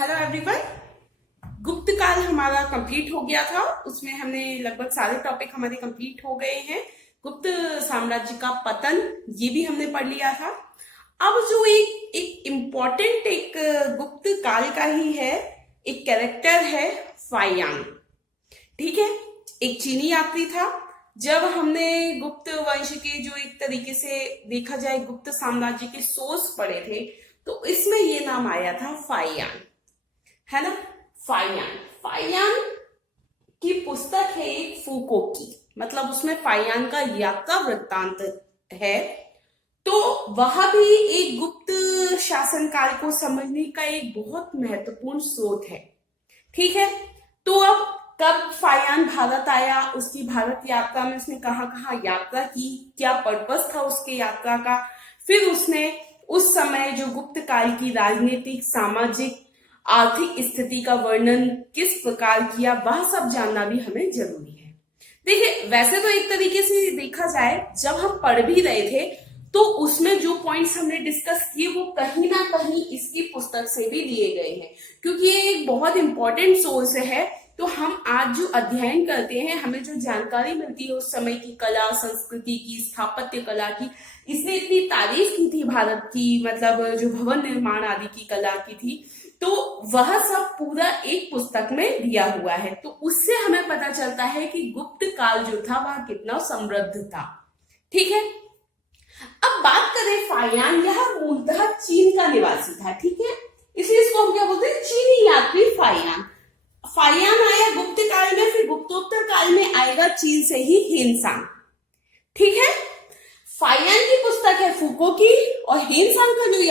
Hello everyone. गुप्त काल हमारा कंप्लीट हो गया था। उसमें हमने लगभग सारे टॉपिक हमारे कंप्लीट हो गए हैं। गुप्त साम्राज्य का पतन ये भी हमने पढ़ लिया था। अब जो एक इम्पोर्टेंट एक गुप्त काल का ही है, एक कैरेक्टर है फायान। ठीक है, एक चीनी यात्री था। जब हमने गुप्त वंश के जो एक तरीके से देखा जाए गुप्त साम्राज्य के सोर्स पढ़े थे, तो इसमें ये नाम आया था फायान, है ना। फायान फायान की पुस्तक है एक फूको की, मतलब उसमें फायान का यात्रा वृत्तांत है। तो वह भी एक गुप्त शासनकाल को समझने का एक बहुत महत्वपूर्ण स्रोत है। ठीक है, तो अब कब फायान भारत आया, उसकी भारत यात्रा में उसने कहाँ कहाँ यात्रा की, क्या पर्पस था उसके यात्रा का, फिर उसने उस समय जो गुप्त काल की राजनीतिक, सामाजिक, आर्थिक स्थिति का वर्णन किस प्रकार किया, वह सब जानना भी हमें जरूरी है। देखिए, वैसे तो एक तरीके से देखा जाए जब हम पढ़ भी रहे थे तो उसमें जो पॉइंट्स हमने डिस्कस किए वो कहीं ना कहीं इसकी पुस्तक से भी लिए गए हैं, क्योंकि ये एक बहुत इंपॉर्टेंट सोर्स है। तो हम आज जो अध्ययन करते हैं, हमें जो जानकारी मिलती है उस समय की कला संस्कृति की, स्थापत्य कला की, इसने इतनी तारीफ की थी भारत की, मतलब जो भवन निर्माण आदि की कला की थी, तो वह सब पूरा एक पुस्तक में दिया हुआ है। तो उससे हमें पता चलता है कि गुप्त काल जो था वह कितना समृद्ध था। ठीक है, अब बात करें फायान, यह मूलतः चीन का निवासी था। ठीक है, इसलिए इसको हम क्या बोलते हैं, चीनी यात्री फायान। फायान आया गुप्त काल में, फिर गुप्तोत्तर काल में आएगा चीन से ही हेनसांग। ठीक है, फायान की पुस्तक है फूको की, और हेनसांग का जो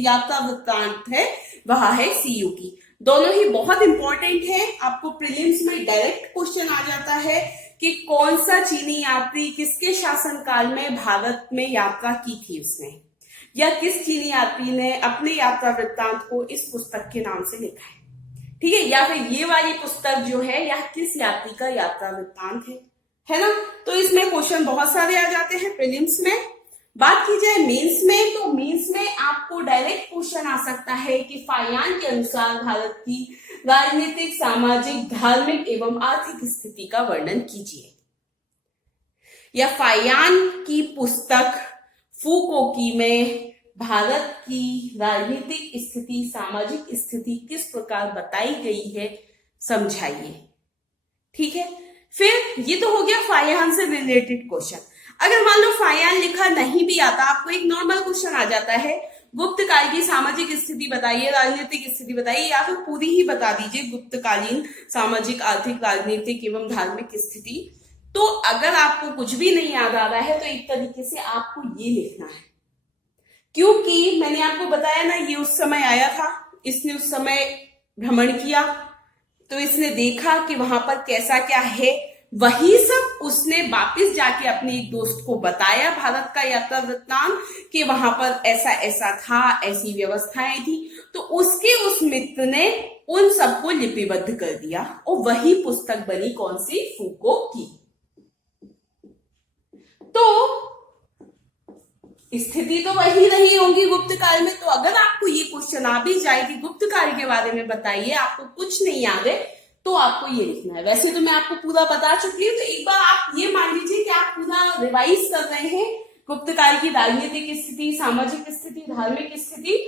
यात्रा वृत्तांत है वह है सीयू की। दोनों ही बहुत इंपॉर्टेंट है। आपको प्रीलिम्स में डायरेक्ट क्वेश्चन आ जाता है कि कौन सा चीनी यात्री किसके शासनकाल में भारत में यात्रा की थी उसने, या किस चीनी यात्री ने अपने यात्रा वृत्तांत को इस पुस्तक के नाम से लिखा है। ठीक है, या फिर ये वाली पुस्तक जो है यह किस यात्री का यात्रा वृत्तांत है ना। तो इसमें क्वेश्चन बहुत सारे आ जाते हैं प्रीलिम्स में। बात की जाए मेंस में, तो मेंस में आपको डायरेक्ट क्वेश्चन आ सकता है कि फायान के अनुसार भारत की राजनीतिक, सामाजिक, धार्मिक एवं आर्थिक स्थिति का वर्णन कीजिए। या फायान की पुस्तक फूको की में भारत की राजनीतिक स्थिति, सामाजिक स्थिति किस प्रकार बताई गई है, समझाइए। ठीक है, फिर ये तो हो गया फायान से रिलेटेड क्वेश्चन। अगर मान लो फायान लिखा नहीं भी आता, आपको एक नॉर्मल क्वेश्चन आ जाता है, गुप्त काल की सामाजिक स्थिति बताइए, राजनीतिक स्थिति बताइए, या फिर पूरी ही बता दीजिए गुप्तकालीन सामाजिक, आर्थिक, राजनीतिक एवं धार्मिक स्थिति। तो अगर आपको कुछ भी नहीं याद आ रहा है तो एक तरीके से आपको ये लिखना है, क्योंकि मैंने आपको बताया ना ये उस समय आया था, इसने उस समय भ्रमण किया, तो इसने देखा कि वहां पर कैसा क्या है, वही सब उसने वापिस जाके अपने एक दोस्त को बताया भारत का यात्रा वृत्तांत, कि वहां पर ऐसा ऐसा था, ऐसी व्यवस्थाएं थी। तो उसके उस मित्र ने उन सबको लिपिबद्ध कर दिया और वही पुस्तक बनी कौन सी, फूको की। तो स्थिति तो वही रही होगी गुप्त काल में। तो अगर आपको ये क्वेश्चन आ भी जाए कि गुप्त काल के बारे में बताइए, आपको कुछ नहीं याद है, तो आपको ये लिखना है। वैसे तो मैं आपको पूरा बता चुकी हूँ, तो एक बार आप ये मान लीजिए कि आप पूरा रिवाइज कर रहे हैं गुप्त काल की राजनीतिक स्थिति, सामाजिक स्थिति, धार्मिक स्थिति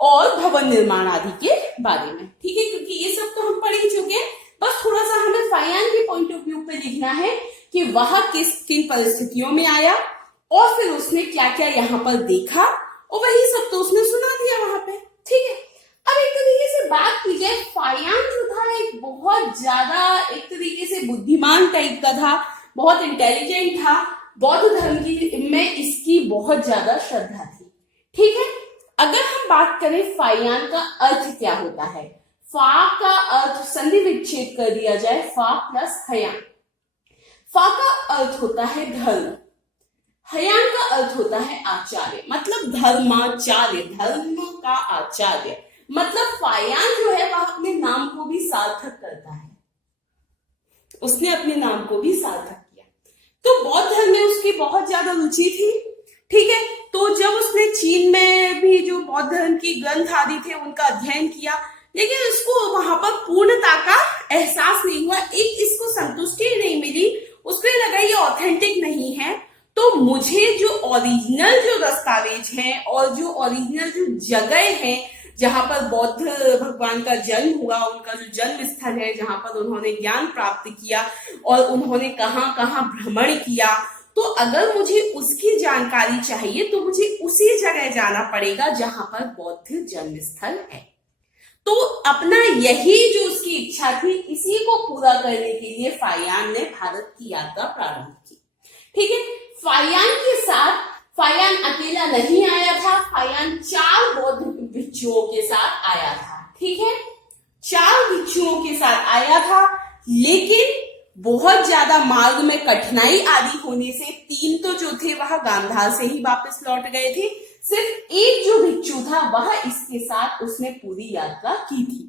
और भवन निर्माण आदि के बारे में। ठीक है, क्योंकि ये सब तो हम पढ़ ही चुके हैं। बस थोड़ा सा हमें फायान के पॉइंट ऑफ व्यू पे लिखना है कि वह किन परिस्थितियों में आया और फिर उसने क्या क्या यहाँ पर देखा, और वही सब तो उसने सुना दिया वहां पे। ठीक है, अब एक तरीके से बात की जाए, फायान जो था एक बहुत ज्यादा एक तरीके से बुद्धिमान टाइप का था, बहुत इंटेलिजेंट था, बौद्ध धर्म की में इसकी बहुत ज्यादा श्रद्धा थी। ठीक है, अगर हम बात करें फायान का अर्थ क्या होता है, फा का अर्थ संधि विच्छेद कर दिया जाए, फा प्लस हयान। फा का अर्थ होता है धर्म, हयान का अर्थ होता है आचार्य, मतलब धर्माचार्य, धर्म का आचार्य। मतलब फायान जो है वह अपने नाम को भी सार्थक करता है, उसने अपने नाम को भी सार्थक किया। तो बौद्ध धर्म में उसकी बहुत ज्यादा रुचि थी। ठीक है, तो जब उसने चीन में भी जो बौद्ध धर्म की ग्रंथ आदि थे उनका अध्ययन किया, लेकिन उसको वहां पर पूर्णता का एहसास नहीं हुआ, एक इसको संतुष्टि नहीं मिली, उसको लगा ये ऑथेंटिक नहीं है। तो मुझे जो ओरिजिनल जो दस्तावेज है और जो ओरिजिनल जो जगह है जहां पर बौद्ध भगवान का जन्म हुआ, उनका जो जन्म स्थल है जहां पर उन्होंने ज्ञान प्राप्त किया और उन्होंने कहाँ कहाँ भ्रमण किया, तो अगर मुझे उसकी जानकारी चाहिए तो मुझे उसी जगह जाना पड़ेगा जहां पर बौद्ध जन्म स्थल है। तो अपना यही जो उसकी इच्छा थी, इसी को पूरा करने के लिए फाहियान ने भारत की यात्रा प्रारंभ की। ठीक है, फाहियान के साथ, फाहियान अकेला नहीं आया था, फाहियान 4 बौद्ध भिक्षुओं के साथ आया था। ठीक है, 4 भिक्षुओं के साथ आया था, लेकिन बहुत ज्यादा मार्ग में कठिनाई आदि होने से 3 तो जो थे वह गांधार से ही वापस लौट गए थे। सिर्फ एक जो भिक्षु था वह इसके साथ उसने पूरी यात्रा की थी।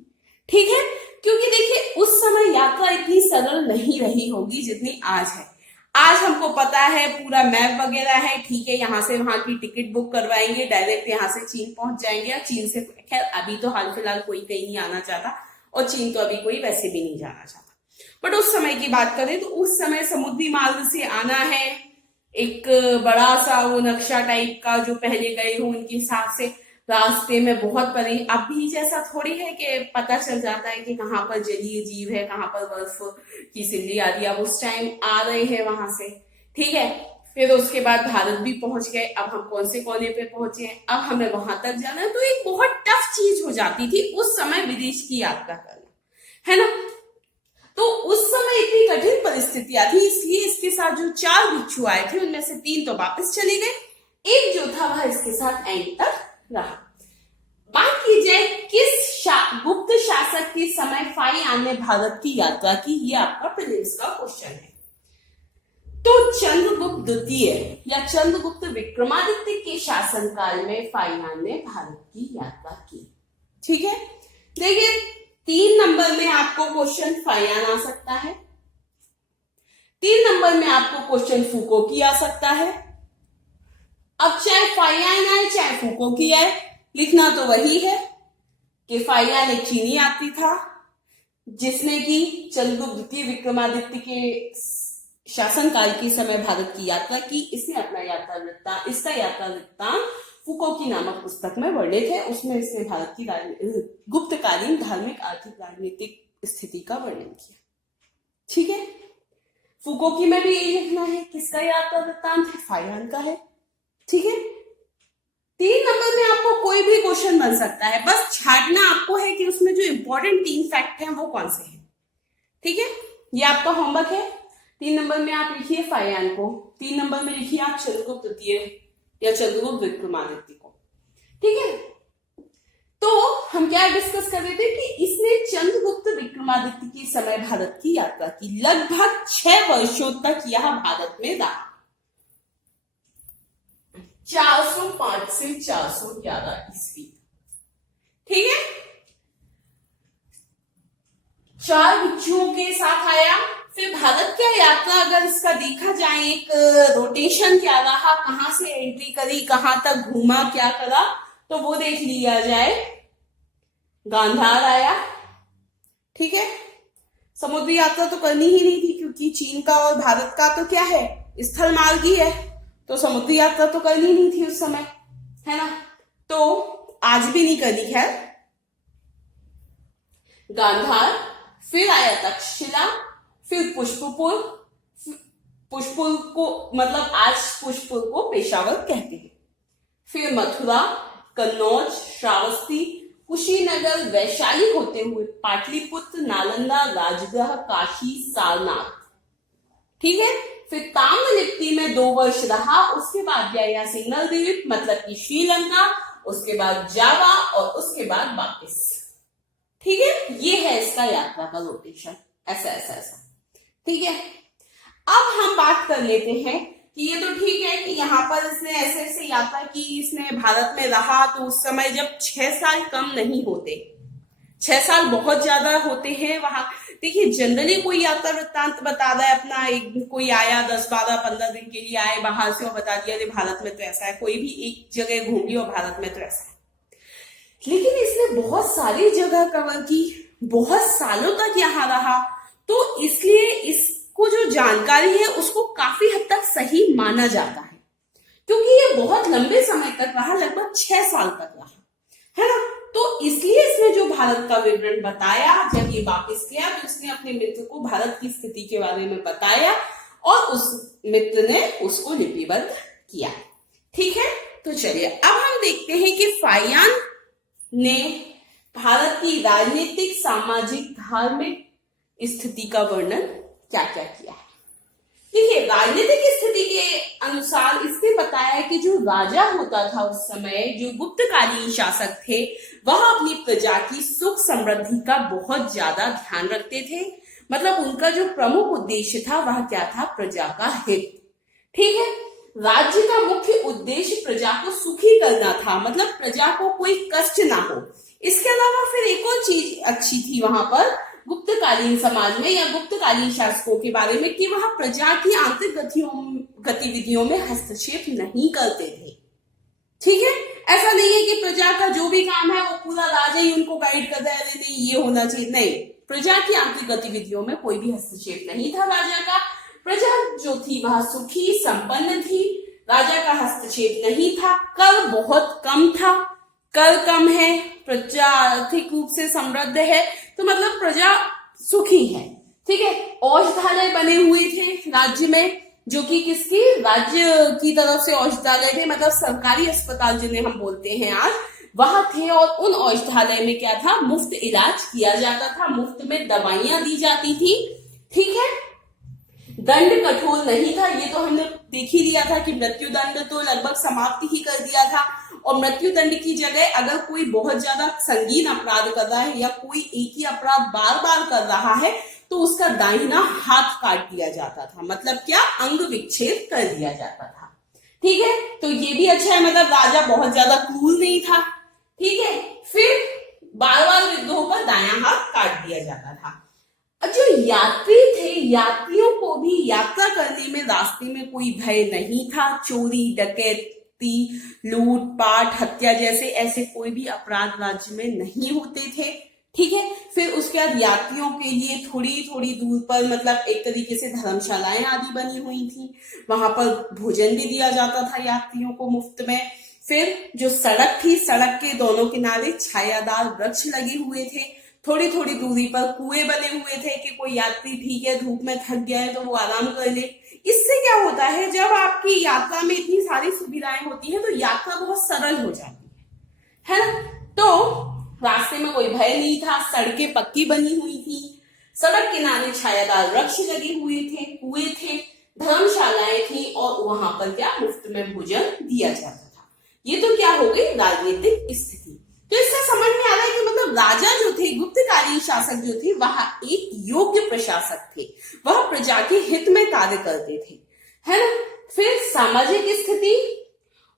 ठीक है, क्योंकि देखिए उस समय यात्रा इतनी सरल नहीं रही होगी जितनी आज है। आज हमको पता है, पूरा मैप वगैरह है, ठीक है, यहाँ से वहां की टिकट बुक करवाएंगे, डायरेक्ट यहाँ से चीन पहुंच जाएंगे। और चीन से खैर अभी तो हाल फिलहाल कोई कहीं नहीं आना चाहता, और चीन तो अभी कोई वैसे भी नहीं जाना चाहता। बट उस समय की बात करें तो उस समय समुद्री मार्ग से आना है, एक बड़ा सा वो नक्शा टाइप का जो पहले गए हो उनके हिसाब से, रास्ते में बहुत परे। अभी जैसा थोड़ी है कि पता चल जाता है कि कहाँ पर जलीय जीव है, कहाँ पर बर्फ की सिल्ली आदि। अब उस टाइम आ रहे हैं वहां से। ठीक है, फिर उसके बाद भारत भी पहुंच गए। अब हम कौन से कोने पे पहुंचे हैं, अब हमें वहां तक जाना है। तो एक बहुत टफ चीज हो जाती थी उस समय विदेश की यात्रा करना, है ना। तो उस समय इतनी कठिन परिस्थितियां थी, इसलिए इसके साथ जो 4 भिक्षु आए थे उनमें से 3 तो वापस चले गए, एक जो था वह इसके साथ एंड तक रहा। बात की जाए किस गुप्त शासक के समय फाहियान ने भारत की यात्रा की, ये आपका प्रीलिम्स का क्वेश्चन है। तो चंद्रगुप्त द्वितीय या चंद्रगुप्त विक्रमादित्य के शासनकाल में फाहियान ने भारत की यात्रा की। ठीक है, देखिए 3 नंबर में आपको क्वेश्चन फाहियान आ सकता है, 3 नंबर में आपको क्वेश्चन फूको की आ सकता है। अब चाहे फाहियान आए चाहे फूको की आए, लिखना तो वही है कि फाहियान एक चीनी यात्री था जिसने कि चंद्रगुप्त द्वितीय विक्रमादित्य के शासनकाल के समय भारत की यात्रा की। इसने अपना इसका यात्रा वृत्तांत फूको की नामक पुस्तक में वर्णित है। उसमें इसने भारत की गुप्तकालीन धार्मिक, आर्थिक, राजनीतिक स्थिति का वर्णन किया। ठीक है, फूको की में भी यही लिखना है, किसका यात्रा वृत्तांत है, फाहियान का है। ठीक है, 3 नंबर में आपको कोई भी क्वेश्चन बन सकता है, बस छांटना आपको है कि उसमें जो इंपॉर्टेंट 3 फैक्ट हैं वो कौन से हैं। ठीक है, ये आपका होमवर्क है। 3 नंबर में आप लिखिए फाहियान को, 3 नंबर में लिखिए आप चंद्रगुप्त द्वितीय या चंद्रगुप्त विक्रमादित्य को। ठीक है, तो हम क्या डिस्कस कर रहे थे कि इसने चंद्रगुप्त विक्रमादित्य के समय भारत की यात्रा की। लगभग 6 वर्षों तक यह भारत में रहा, 405 से 411 ईस्वी। ठीक है, 4 भिक्षुओं के साथ आया। फिर भारत की यात्रा अगर इसका देखा जाए, एक रोटेशन क्या रहा, कहां से एंट्री करी, कहां तक घूमा, क्या करा, तो वो देख लिया जाए। गांधार आया। ठीक है, समुद्री यात्रा तो करनी ही नहीं थी क्योंकि चीन का और भारत का तो क्या है, स्थल मार्ग ही है, तो समुद्री यात्रा तो करनी नहीं थी उस समय, है ना। तो आज भी नहीं करनी। खैर, गांधार, फिर आया तक्षशिला, फिर पुष्पपुर को मतलब आज पुष्पपुर को पेशावर कहते हैं, फिर मथुरा, कन्नौज, श्रावस्ती, कुशीनगर, वैशाली होते हुए पाटलिपुत्र, नालंदा, राजगृह, काशी, सारनाथ। ठीक है, फिर ताम्रलिप्ति में 2 वर्ष रहा, उसके बाद गया सिंगल द्वीप मतलब कि श्रीलंका, उसके बाद जावा और उसके बाद वापिस। ठीक है, ये है इसका यात्रा का रोटेशन, ऐसा। ठीक है, अब हम बात कर लेते हैं कि ये तो ठीक है कि यहाँ पर इसने ऐसे यात्रा की, इसने भारत में रहा। तो उस समय जब 6 साल कम नहीं होते, 6 साल बहुत ज्यादा होते हैं वहां। देखिए जनरली कोई यात्रा वृत्तांत बता रहा है अपना, एक कोई आया 10, 12, 15 दिन के लिए आए बाहर से और बता दिया अरे भारत में तो ऐसा है, कोई भी एक जगह घूम ली और भारत में तो ऐसा है। लेकिन इसने बहुत सारी जगह कवर की, बहुत सालों तक यहाँ रहा, तो इसलिए इसको जो जानकारी है उसको काफी हद तक सही माना जाता है, क्योंकि ये बहुत लंबे समय तक रहा, लगभग 6 साल तक रहा, है ना। तो इसलिए इसने जो भारत का विवरण बताया, जब ये वापस किया तो उसने अपने मित्र को भारत की स्थिति के बारे में बताया और उस मित्र ने उसको लिपिबद्ध किया। ठीक है, तो चलिए अब हम देखते हैं कि फाहियान ने भारत की राजनीतिक, सामाजिक, धार्मिक स्थिति का वर्णन क्या क्या किया है। देखिए, राजनीतिक स्थिति के अनुसार इसने बताया कि जो राजा होता था उस समय, जो गुप्तकालीन शासक थे, वह अपनी प्रजा की सुख समृद्धि का बहुत ज्यादा ध्यान रखते थे। मतलब उनका जो प्रमुख उद्देश्य था वह क्या था, प्रजा का हित। ठीक है, राज्य का मुख्य उद्देश्य प्रजा को सुखी करना था, मतलब प्रजा को कोई कष्ट ना हो। इसके अलावा फिर एक और चीज अच्छी थी वहां पर गुप्तकालीन समाज में या गुप्तकालीन शासकों के बारे में, कि वह प्रजा की आंतरिक गतिविधियों में हस्तक्षेप नहीं करते थे। ठीक है, ऐसा नहीं है कि प्रजा का जो भी काम है वो पूरा राजा ही उनको गाइड कर रहा है, नहीं ये होना चाहिए, नहीं, प्रजा की आंतरिक गतिविधियों में कोई भी हस्तक्षेप नहीं था राजा का। प्रजा जो थी वह सुखी संपन्न थी, राजा का हस्तक्षेप नहीं था। कर बहुत कम था, कर कम है, प्रजा आर्थिक रूप से समृद्ध है, तो मतलब प्रजा सुखी है। ठीक है, औषधालय बने हुए थे राज्य में, जो कि किसकी, राज्य की तरफ से औषधालय थे, मतलब सरकारी अस्पताल जिन्हें हम बोलते हैं आज, वहां थे। और उन औषधालय में क्या था, मुफ्त इलाज किया जाता था, मुफ्त में दवाइयां दी जाती थी। ठीक है, दंड कठोर नहीं था, ये तो हमने देख ही लिया था कि मृत्यु दंड तो लगभग समाप्त ही कर दिया था, और मृत्यु दंड की जगह अगर कोई बहुत ज्यादा संगीन अपराध कर रहा है या कोई एक ही अपराध बार बार कर रहा है तो उसका दाहिना हाथ काट दिया जाता था, मतलब क्या, अंग विच्छेद कर दिया जाता था। ठीक है, तो ये भी अच्छा है, मतलब राजा बहुत ज्यादा क्रूर नहीं था। ठीक है, फिर बार बार विद्रोह पर दायां हाथ काट दिया जाता था। जो यात्री थे, यात्रियों को भी यात्रा करने में रास्ते में कोई भय नहीं था, चोरी, डकैती, लूटपाट, हत्या जैसे ऐसे कोई भी अपराध राज्य में नहीं होते थे। ठीक है, फिर उसके बाद यात्रियों के लिए थोड़ी थोड़ी दूर पर, मतलब एक तरीके से धर्मशालाएं आदि बनी हुई थी, वहां पर भोजन भी दिया जाता था यात्रियों को मुफ्त में। फिर जो सड़क थी, सड़क के दोनों किनारे छायादार वृक्ष लगे हुए थे, थोड़ी थोड़ी दूरी पर कुएं बने हुए थे कि कोई यात्री ठीक है धूप में थक गया है तो वो आराम कर ले। इससे क्या होता है, जब आपकी यात्रा में इतनी सारी सुविधाएं होती हैं तो यात्रा बहुत सरल हो जाती है ना। तो रास्ते में कोई भय नहीं था, सड़कें पक्की बनी हुई थी, सड़क किनारे छायादार वृक्ष लगे हुए थे, कुएं थे, धर्मशालाएं थी, और वहां पर क्या, मुफ्त में भोजन दिया जाता था। ये तो क्या हो गई, राजनीतिक स्थिति। तो इससे समझ में आ रहा है कि मतलब राजा जो थे, गुप्तकालीन शासक जो थे, वह एक योग्य प्रशासक थे, वह प्रजा के हित में कार्य करते थे, है ना। फिर सामाजिक स्थिति,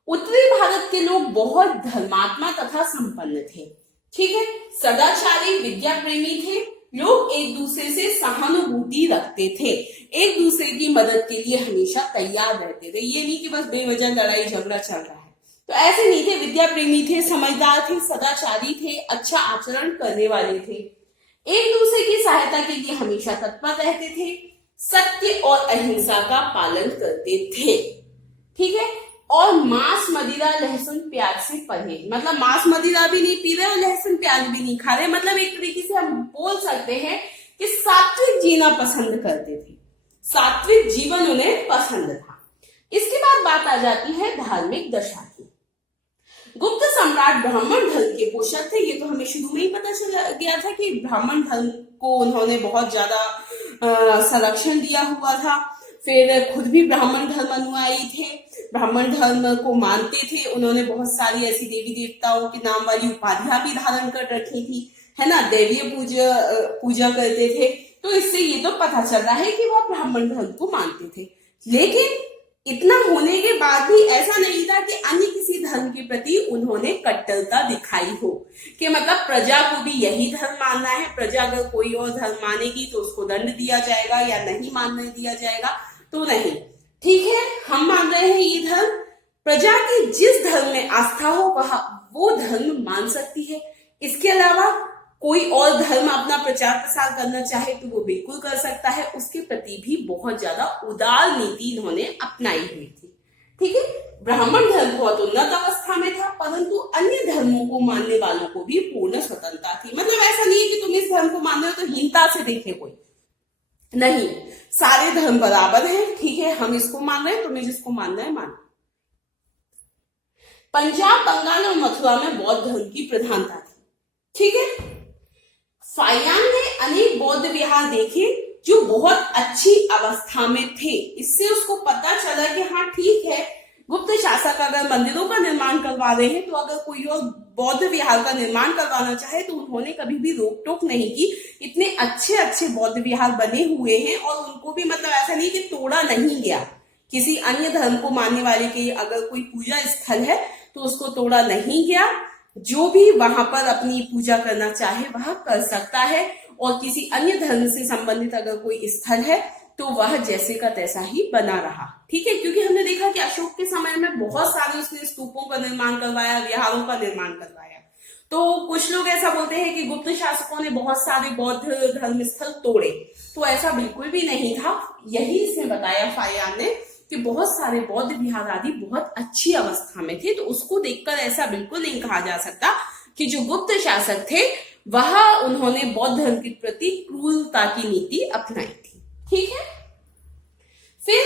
उत्तरी भारत के लोग बहुत धर्मात्मा तथा संपन्न थे। ठीक है, सदाचारी, विद्या प्रेमी थे, लोग एक दूसरे से सहानुभूति रखते थे, एक दूसरे की मदद के लिए हमेशा तैयार रहते थे। ये नहीं कि बस बेवजह लड़ाई झगड़ा चल रहा है, तो ऐसे नहीं थे। विद्या प्रेमी थे, समझदार थे, सदाचारी थे, अच्छा आचरण करने वाले थे, एक दूसरे की सहायता के लिए हमेशा तत्पर रहते थे, सत्य और अहिंसा का पालन करते थे। ठीक है, और मांस, मदिरा, लहसुन, प्याज से परहेज, मतलब मांस मदिरा भी नहीं पी रहे और लहसुन प्याज भी नहीं खा रहे, मतलब एक तरीके से हम बोल सकते हैं कि सात्विक जीना पसंद करते थे, सात्विक जीवन उन्हें पसंद था। इसके बाद बात आ जाती है धार्मिक दशा की। गुप्त सम्राट ब्राह्मण धर्म के पोषक थे, ये तो हमें शुरू में ही पता चल गया था कि ब्राह्मण धर्म को उन्होंने बहुत ज्यादा संरक्षण दिया हुआ था। फिर खुद भी ब्राह्मण धर्म अनुयायी थे, ब्राह्मण धर्म को मानते थे, उन्होंने बहुत सारी ऐसी देवी देवताओं के नाम वाली उपाधियां भी धारण कर रखी थी, है ना, देवीय पूजा करते थे। तो इससे ये तो पता चल रहा है कि वह ब्राह्मण धर्म को मानते थे। लेकिन इतना होने के बाद भी ऐसा नहीं था कि अन्य किसी धर्म के प्रति उन्होंने कट्टरता दिखाई हो, कि मतलब प्रजा को भी यही धर्म मानना है, प्रजा अगर कोई और धर्म मानेगी तो उसको दंड दिया जाएगा या नहीं मानने दिया जाएगा, तो नहीं। ठीक है, हम मान रहे हैं ये धर्म, प्रजा की जिस धर्म में आस्था हो वो धर्म मान सकती है। इसके अलावा कोई और धर्म अपना प्रचार प्रसार करना चाहे तो वो बिल्कुल कर सकता है। उसके प्रति भी बहुत ज्यादा उदार नीति इन्होंने अपनाई हुई थी। ठीक है, ब्राह्मण धर्म बहुत उन्नत अवस्था में था, परंतु अन्य धर्मों को मानने वालों को भी पूर्ण स्वतंत्रता थी। मतलब ऐसा नहीं है कि तुम इस धर्म को मान रहे हो तो हीनता से देखे कोई, नहीं, सारे धर्म बराबर हैं। ठीक है, हम इसको मान रहे हैं, तुम्हें जिसको मानना है मानो। पंजाब, बंगाल और मथुरा में बौद्ध धर्म की प्रधानता थी। ठीक है, फाहियान ने अनेक बौद्ध विहार देखे जो बहुत अच्छी अवस्था में थे। इससे उसको पता चला कि हाँ ठीक है, गुप्त शासक अगर मंदिरों का निर्माण करवा रहे हैं तो अगर कोई और बौद्ध विहार का निर्माण करवाना चाहे तो उन्होंने कभी भी रोक टोक नहीं की। इतने अच्छे अच्छे बौद्ध विहार बने हुए हैं और उनको भी मतलब ऐसा नहीं कि तोड़ा नहीं गया। किसी अन्य धर्म को मानने वाले के अगर कोई पूजा स्थल है तो उसको तोड़ा नहीं गया। जो भी वहां पर अपनी पूजा करना चाहे वह कर सकता है, और किसी अन्य धर्म से संबंधित अगर कोई स्थल है तो वह जैसे का तैसा ही बना रहा। ठीक है, क्योंकि हमने देखा कि अशोक के समय में बहुत सारे उसने स्तूपों का निर्माण करवाया, विहारों का निर्माण करवाया। तो कुछ लोग ऐसा बोलते हैं कि गुप्त शासकों ने बहुत सारे बौद्ध धर्म स्थल तोड़े, तो ऐसा बिल्कुल भी नहीं था। यही इसने बताया फाहियान ने कि बहुत सारे बौद्ध विहार आदि बहुत अच्छी अवस्था में थे। तो उसको देखकर ऐसा बिल्कुल नहीं कहा जा सकता कि जो गुप्त शासक थे वह उन्होंने बौद्ध धर्म के प्रति क्रूरता की नीति अपनाई थी। ठीक है, फिर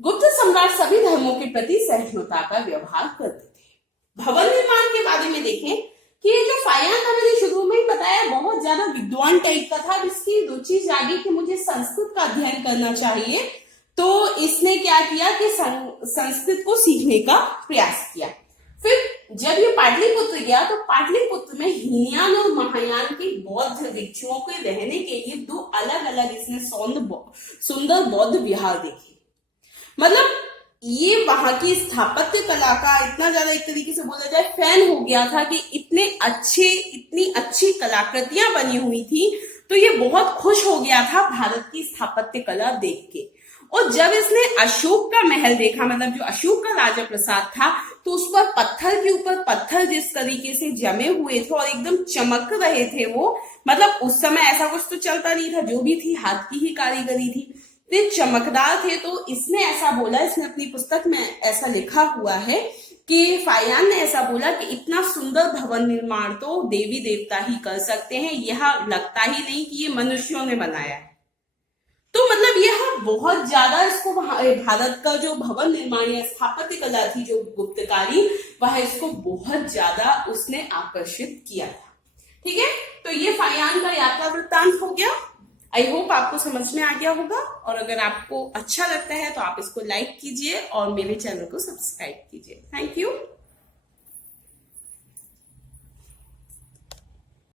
गुप्त सम्राट सभी धर्मों के प्रति सहिष्णुता का व्यवहार करते थे। भवन निर्माण के बारे में देखें कि ये जो फाहियान था, मैंने शुरू में ही बताया, बहुत ज्यादा विद्वान टाइप का था, जिसकी रुचि जागी कि मुझे संस्कृत का अध्ययन करना चाहिए। तो इसने क्या किया कि संस्कृत को सीखने का प्रयास किया। फिर जब ये पाटलिपुत्र गया तो पाटलिपुत्र में हीनयान और महायान के बौद्ध भिक्षुओं के रहने के लिए दो अलग अलग इसने सुंदर बौद्ध विहार देखे। मतलब ये वहां की स्थापत्य कला का इतना ज्यादा, एक तरीके से बोला जाए, फैन हो गया था कि इतनी अच्छी कलाकृतियां बनी हुई थी। तो ये बहुत खुश हो गया था भारत की स्थापत्य कला देख के। और जब इसने अशोक का महल देखा, मतलब जो अशोक का राजा प्रसाद था, तो उस पर पत्थर के ऊपर पत्थर जिस तरीके से जमे हुए थे और एकदम चमक रहे थे वो, मतलब उस समय ऐसा कुछ तो चलता नहीं था, जो भी थी हाथ की ही कारीगरी थी, वे चमकदार थे। तो इसने ऐसा बोला, इसने अपनी पुस्तक में ऐसा लिखा हुआ है कि फाहियान ने ऐसा बोला कि इतना सुंदर भवन निर्माण तो देवी देवता ही कर सकते हैं, यह लगता ही नहीं कि ये मनुष्यों ने बनाया है। तो मतलब यह बहुत ज्यादा, इसको भारत का जो भवन निर्माण या स्थापत्य कला थी जो गुप्तकारी, वह इसको बहुत ज्यादा उसने आकर्षित किया था। ठीक है, तो ये फाहियान का यात्रा वृत्तांत हो गया। आई होप आपको समझ में आ गया होगा, और अगर आपको अच्छा लगता है तो आप इसको लाइक कीजिए और मेरे चैनल को सब्सक्राइब कीजिए। Thank you.